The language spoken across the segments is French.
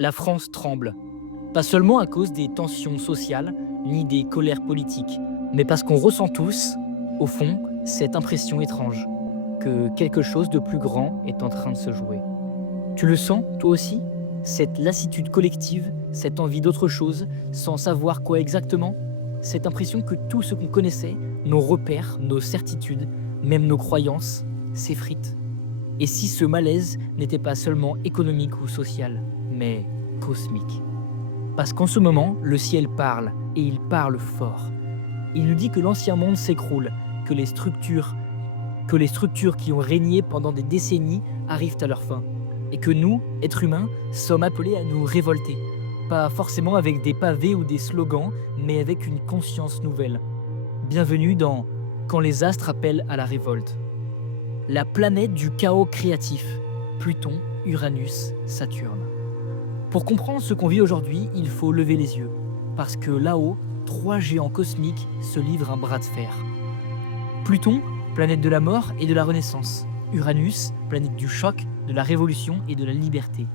La France tremble. Pas seulement à cause des tensions sociales, ni des colères politiques, mais parce qu'on ressent tous, au fond, cette impression étrange, que quelque chose de plus grand est en train de se jouer. Tu le sens, toi aussi? Cette lassitude collective, cette envie d'autre chose, sans savoir quoi exactement? Cette impression que tout ce qu'on connaissait, nos repères, nos certitudes, même nos croyances, s'effritent. Et si ce malaise n'était pas seulement économique ou social, mais cosmique? Parce qu'en ce moment, le ciel parle, et il parle fort. Il nous dit que l'ancien monde s'écroule, que les structures qui ont régné pendant des décennies arrivent à leur fin. Et que nous, êtres humains, sommes appelés à nous révolter. Pas forcément avec des pavés ou des slogans, mais avec une conscience nouvelle. Bienvenue dans Quand les astres appellent à la révolte. La planète du chaos créatif. Pluton, Uranus, Saturne. Pour comprendre ce qu'on vit aujourd'hui, il faut lever les yeux. Parce que là-haut, trois géants cosmiques se livrent un bras de fer. Pluton, planète de la mort et de la renaissance. Uranus, planète du choc, de la révolution et de la liberté.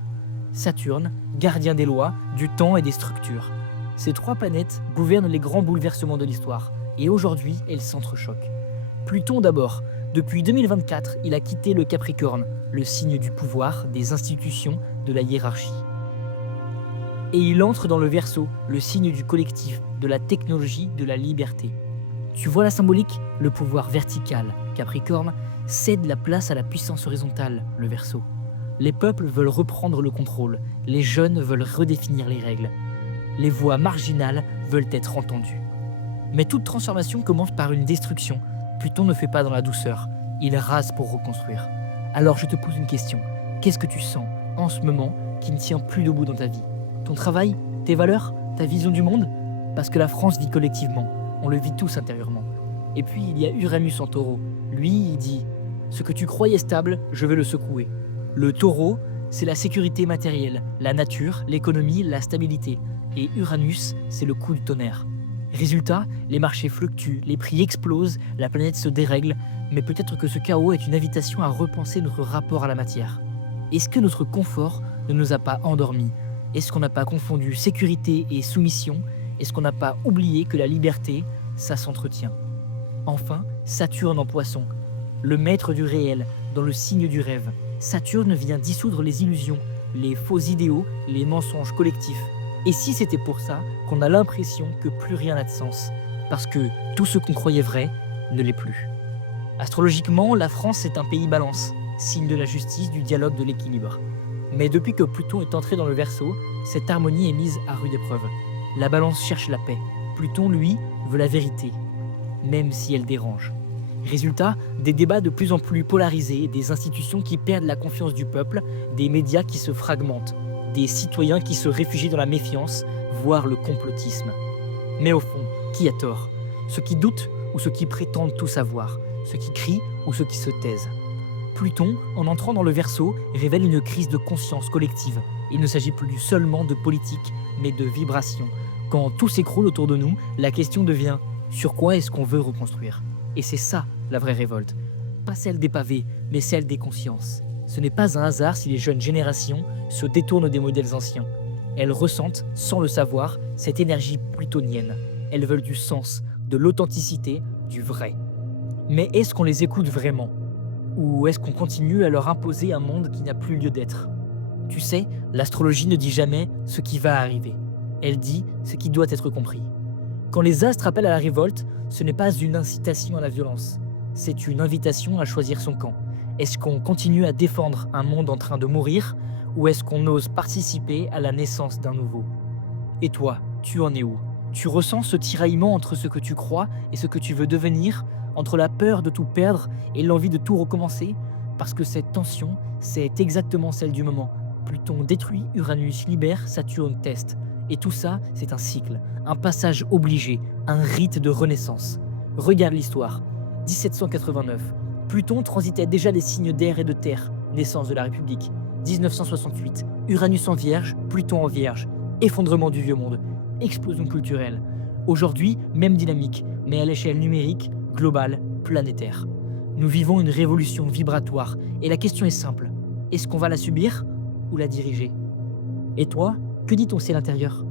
Saturne, gardien des lois, du temps et des structures. Ces trois planètes gouvernent les grands bouleversements de l'histoire. Et aujourd'hui, elles s'entrechoquent. Pluton d'abord. Depuis 2024, il a quitté le Capricorne, le signe du pouvoir, des institutions, de la hiérarchie. Et il entre dans le Verseau, le signe du collectif, de la technologie, de la liberté. Tu vois la symbolique? Le pouvoir vertical, Capricorne, cède la place à la puissance horizontale, le Verseau. Les peuples veulent reprendre le contrôle, les jeunes veulent redéfinir les règles. Les voix marginales veulent être entendues. Mais toute transformation commence par une destruction. Pluton ne fait pas dans la douceur, il rase pour reconstruire. Alors je te pose une question, qu'est-ce que tu sens en ce moment qui ne tient plus debout dans ta vie? Ton travail, tes valeurs, ta vision du monde? Parce que la France vit collectivement, on le vit tous intérieurement. Et puis il y a Uranus en taureau. Lui, il dit « Ce que tu croyais stable, je vais le secouer ». Le taureau, c'est la sécurité matérielle, la nature, l'économie, la stabilité. Et Uranus, c'est le coup du tonnerre. Résultat, les marchés fluctuent, les prix explosent, la planète se dérègle, mais peut-être que ce chaos est une invitation à repenser notre rapport à la matière. Est-ce que notre confort ne nous a pas endormis? Est-ce qu'on n'a pas confondu sécurité et soumission? Est-ce qu'on n'a pas oublié que la liberté, ça s'entretient? Enfin, Saturne en Poisson, le maître du réel, dans le signe du rêve. Saturne vient dissoudre les illusions, les faux idéaux, les mensonges collectifs. Et si c'était pour ça qu'on a l'impression que plus rien n'a de sens? Parce que tout ce qu'on croyait vrai ne l'est plus. Astrologiquement, la France est un pays balance, signe de la justice, du dialogue, de l'équilibre. Mais depuis que Pluton est entré dans le Verseau, cette harmonie est mise à rude épreuve. La balance cherche la paix. Pluton, lui, veut la vérité, même si elle dérange. Résultat, des débats de plus en plus polarisés, des institutions qui perdent la confiance du peuple, des médias qui se fragmentent, des citoyens qui se réfugient dans la méfiance, voire le complotisme. Mais au fond, qui a tort? Ceux qui doutent ou ceux qui prétendent tout savoir? Ceux qui crient ou ceux qui se taisent? Pluton, en entrant dans le Verseau, révèle une crise de conscience collective. Il ne s'agit plus seulement de politique, mais de vibration. Quand tout s'écroule autour de nous, la question devient « sur quoi est-ce qu'on veut reconstruire ?» Et c'est ça, la vraie révolte. Pas celle des pavés, mais celle des consciences. Ce n'est pas un hasard si les jeunes générations se détournent des modèles anciens. Elles ressentent, sans le savoir, cette énergie plutonienne. Elles veulent du sens, de l'authenticité, du vrai. Mais est-ce qu'on les écoute vraiment? Ou est-ce qu'on continue à leur imposer un monde qui n'a plus lieu d'être? Tu sais, l'astrologie ne dit jamais ce qui va arriver. Elle dit ce qui doit être compris. Quand les astres appellent à la révolte, ce n'est pas une incitation à la violence. C'est une invitation à choisir son camp. Est-ce qu'on continue à défendre un monde en train de mourir, ou est-ce qu'on ose participer à la naissance d'un nouveau? Et toi, tu en es où? Tu ressens ce tiraillement entre ce que tu crois et ce que tu veux devenir, entre la peur de tout perdre et l'envie de tout recommencer? Parce que cette tension, c'est exactement celle du moment. Pluton détruit, Uranus libère, Saturne teste. Et tout ça, c'est un cycle, un passage obligé, un rite de renaissance. Regarde l'histoire. 1789. Pluton transitait déjà les signes d'air et de terre, naissance de la République. 1968. Uranus en Vierge, Pluton en Vierge. Effondrement du vieux monde. Explosion culturelle. Aujourd'hui, même dynamique, mais à l'échelle numérique, globale, planétaire. Nous vivons une révolution vibratoire, et la question est simple. Est-ce qu'on va la subir ou la diriger? Et toi, que dit ton ciel intérieur?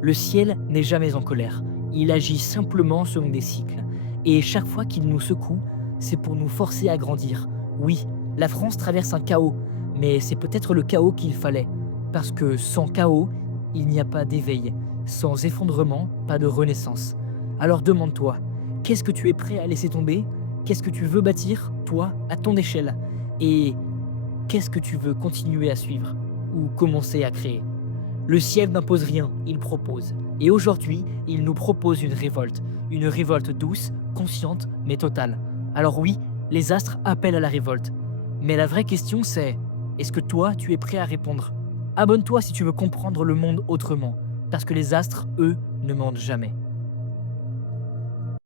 Le ciel n'est jamais en colère. Il agit simplement selon des cycles. Et chaque fois qu'il nous secoue, c'est pour nous forcer à grandir. Oui, la France traverse un chaos, mais c'est peut-être le chaos qu'il fallait. Parce que sans chaos, il n'y a pas d'éveil. Sans effondrement, pas de renaissance. Alors demande-toi, qu'est-ce que tu es prêt à laisser tomber? Qu'est-ce que tu veux bâtir, toi, à ton échelle? Et qu'est-ce que tu veux continuer à suivre? Ou commencer à créer? Le ciel n'impose rien, il propose. Et aujourd'hui, il nous propose une révolte douce, consciente, mais totale. Alors oui, les astres appellent à la révolte. Mais la vraie question c'est, est-ce que toi, tu es prêt à répondre? Abonne-toi si tu veux comprendre le monde autrement, parce que les astres, eux, ne mentent jamais.